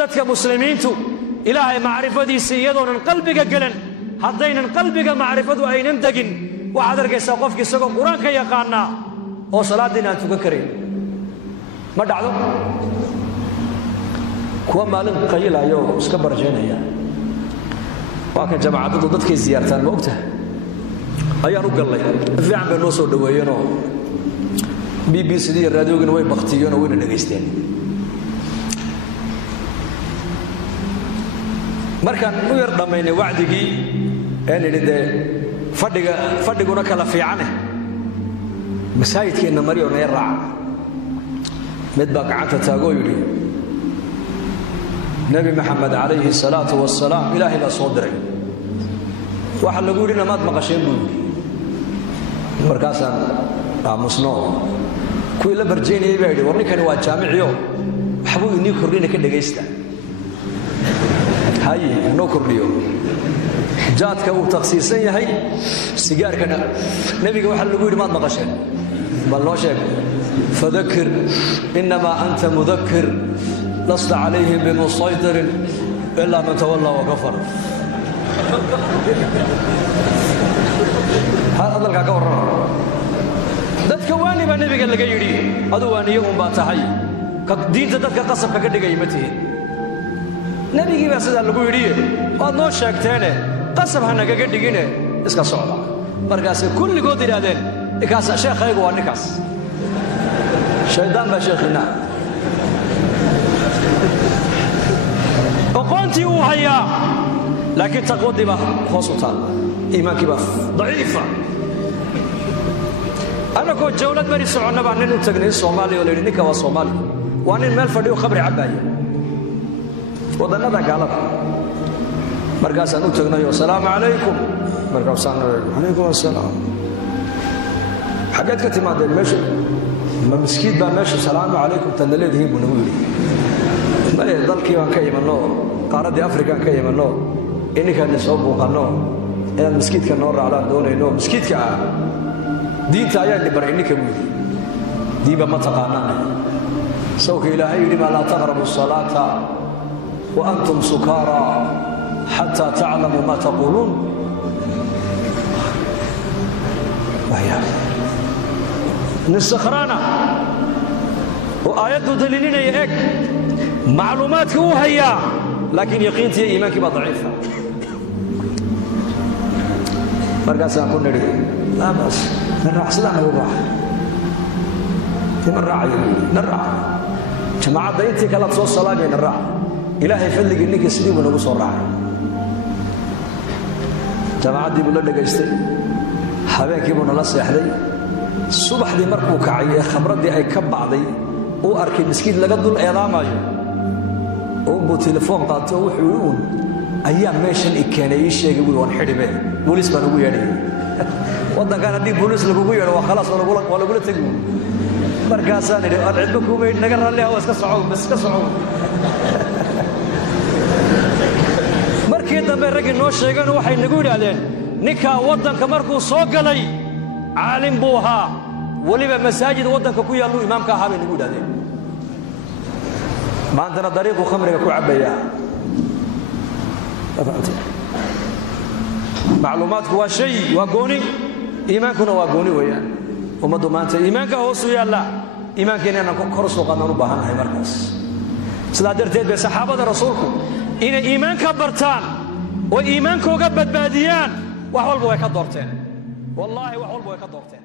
dadka muslimiintu ilaahay macrifadiisa iyadoonan qalbiga galan haddaynan qalbiga macrifadu aynan degin waxaad arkaysaa qofkii isagoo qur-aanka yaqaanaa oo salaadiina aan tukan karayn ma dhacdo kuwa maalin qayilayo iska barjeynaya waa kan jamaacaddu dadkay ziyaartaan ma ogtahay ayaan u gallay fiican bay noo soo dhaweeyeenoo BBC iyo raadiyoogana way baktiyeen oo wayna dhegaysteen markaan u yar dhammaynay wacdigii een idhi dee fadhiguna kala fiicane masaajidkeenna mariyo naya raaca mid baa gacanta taagoo yidhi nebi maxamed calayhi salaatu wasalaam ilaahay baa soo diray waxa lagu yidhi namaad maqasheen buu yidhi markaasaan aamusno kuwii la barjeynayay baa yidhi war ninkani waa jaamiciyo waxbuu inii kordhina ka dhegaysta haye noo kordhiyo jaadka uu takhsiisan yahay sigaarkana nebiga waxa lagu yidhi maad maqasheen bal noo sheeg fadakir inamaa anta mudakir lasta calayhim bimusaytirin ilaa man tawallaa wakafar hadalkaa ka warrama dadka waani baa nebiga laga yidhi adu waaniye unbaa tahay diinta dadka qasabka ka dhigaya ma tihin nebigii baa sidaa lagu yidhi waad noo sheegteene qasab ha nagaga dhigine iska socda markaasay kulligood yidhaahdeen ninkaas sheekhaygu waa ninkaas shaydaan baa sheekhiina aqoontii uu hayaa laakiin taqwadii baa hoos u taalla iimaankii baa daciifa anagoo jawlad bari soconna baa nin u tagnay soomaaliya oo la yidhi ninka waa soomaali waa nin meel fadhiyo khamri cabbaaya wadannada gaalada markaasaan u tagnay assalaamu calaykum markaasaan calaykum assalaam xaggeed ka timaadeen meesha ma miskiid baa meesha salaamu calaykum tadna leedihiin buu nagu yidhi maye dalkii baan ka imanno qaaraddii afrikaan ka imanno ininkaanna soo buuqanno inaad miskiidka noo raacdaan doonayno miskiidka ah diinta ayaa dhibaray ninka buu yidhi diinba ma taqaanaan sawka ilaahay yidhi maa laa taqrabu asalaata wa antum sukaara xataa taclamuu maa taquuluun nin sakhraana oo aayaddu daliilinaya eg macluumaadka uu hayaa laakiin yaqiintiiyo iimaankii baa daciifa markaasaan ku nidhi laa baas na raac sidaa nagu raaca ima raacayo na raaca jamaacadda intii kalaad soo salaamay na raaca ilaahay fadligii ninkii sidii buu nagu soo raacay jamaacaddii buu la dhegaystay habeenkii buu nala seexday subaxdii markuu kacay ee khamraddii ay ka bacday uu arkay miskiid laga dul eedaamayo uunbuu telefoon qaatay oo wuxuu uun ayaa meeshan i keenay ii sheegay buu waan xidhibe booliis baan ugu yeedhay waddankan haddii booliis lagugu yeedho waa khalaas waa lagula tegi markaasaan idhi aan cidba kuuma yidhi naga raalli hawa iska socow bas iska socow markii dambe raggii noo sheegeen waxay nagu yidhaahdeen ninkaa waddanka markuu soo galay caalim buu ahaa weliba masaajid waddanka ku yaalluu imaamka ahaa bay nagu yidhahdeen maantana dariiquu khamriga ku cabbayaa macluumaadku waa shay waa gooni iimaankuna waa gooni weeyaan ummaddu maanta iimaanka hoosu yaalla iimaankeena inaan kor u soo qaadnaan u baahannahay markaas sidaa darteed bay saxaabada rasuulku inay iimaanka bartaan oo iimaankooga badbaadiyaan wax walba way ka doorteen wallaahi wax walba way ka doorteen